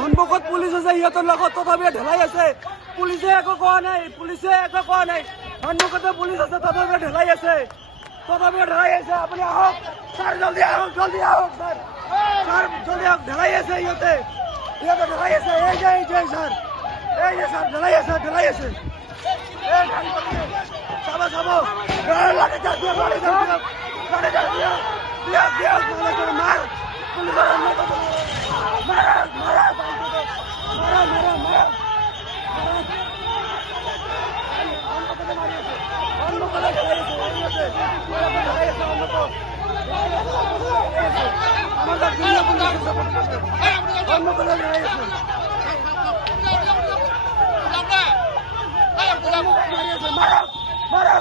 সন্মুখত পুলিচ আছে, সিহঁতৰ লগত তথাপিও ঢেলাই আছে। পুলিচে একো কোৱা নাই, সন্মুখতে পুলিচ আছে, তথাপিও ঢেলাই আছে। আপুনি আহক ছাৰ, জলদি আহক ছাৰ, জলদি আহক। ঢেলাই আছে সিহঁতে ঢেলাই আছে। এই যে ছাৰ, ঢেলাই আছে। চাব লাঠি চাৰ্জ মাৰ মাৰা